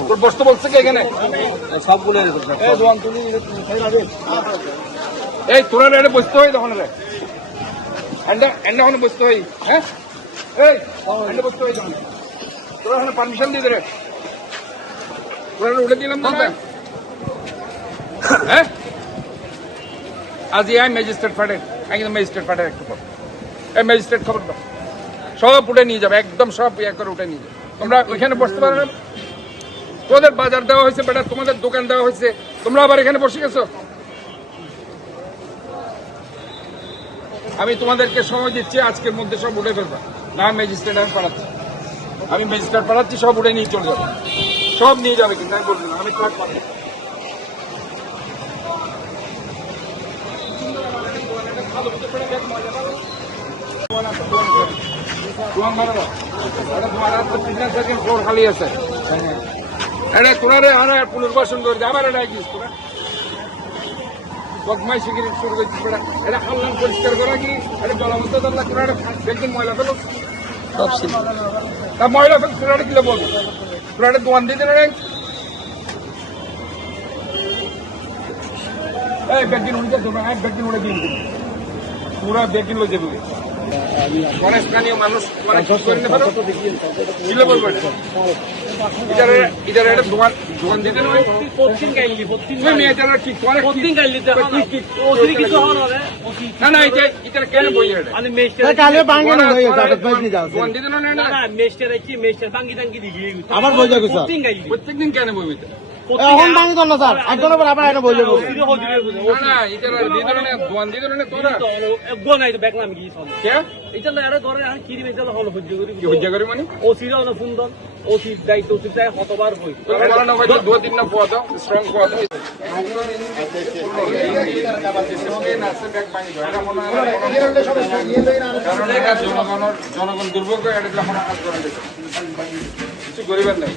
তোর বসতে বলছে কি এখানে সবগুলো এই তোরা এটা বসতে হয় তখন রে এন্ডা ওখানে বসতে হয় হ্যাঁ এই এন্ডা বসতে হয় তখন তোরা ওখানে পারমিশন দিয়ে দে রে তোরা উঠে দিলাম না হ্যাঁ আজ আই ম্যাজিস্ট্রেট ফাটে আমি কিন্তু ম্যাজিস্ট্রেট ফাটে একটু পর এই ম্যাজিস্ট্রেট খবর দাও সব উঠে নিয়ে যাবে একদম সব ইয়ে করে উঠে নিয়ে যাবে তোমরা ওইখানে বসতে পারো না তোদের বাজার দেওয়া হয়েছে বেটা তোমাদের দোকান দেওয়া হয়েছে তোমরা আবার এখানে বসে গেছো আমি তোমাদেরকে সময় দিচ্ছি আজকের মধ্যে সব উঠে ফেলবা না ম্যাজিস্ট্রেট আমি পাঠাচ্ছি আমি ম্যাজিস্ট্রেট পাঠাচ্ছি সব উঠে নিয়ে চলে যাবে সব নিয়ে যাবে কিন্তু আমি বলছি না আমি ট্রাক পাঠাচ্ছি খালি আছে এটা তোরা রে আর পুনর্বাসন করে আবার এটা গিয়েছ তোরা বদমাই শিখিয়ে শুরু করছিস এটা খাল্লাম পরিষ্কার করা কি এটা জলাবদ্ধ দরকার তোরা একদিন ময়লা ফেলো তা ময়লা ফেল তোরা কিলো বলবো তোরা একটা দোয়ান দিয়ে দিল এই ব্যাগদিন উঠে যাবে তোমরা ব্যাগদিন উঠে দিয়ে পুরা ব্যাগদিন হয়ে যাবে অনেক স্থানীয় মানুষ মানে করে নিতে পারো কিলো বলবো ইধার একটা দোকান দিতে নয় না না এটা কেন বই দোকান দিতে আবার বই যাবে প্রত্যেকদিন কেন বই এখন ভাঙি তো না স্যার একজন আবার এটা বই যাবো না এটা দোকান দিতে তোরা দেখলাম কি এটা ধরে কি হজ্জা করি মানে ওসিরা ফোন দল ওসির দায়িত্ব ওসির চাই কতবার হই দু তিন না পদ স্ট্রং পদ জনগণ দুর্ভোগ এটা কিছু করিবার নাই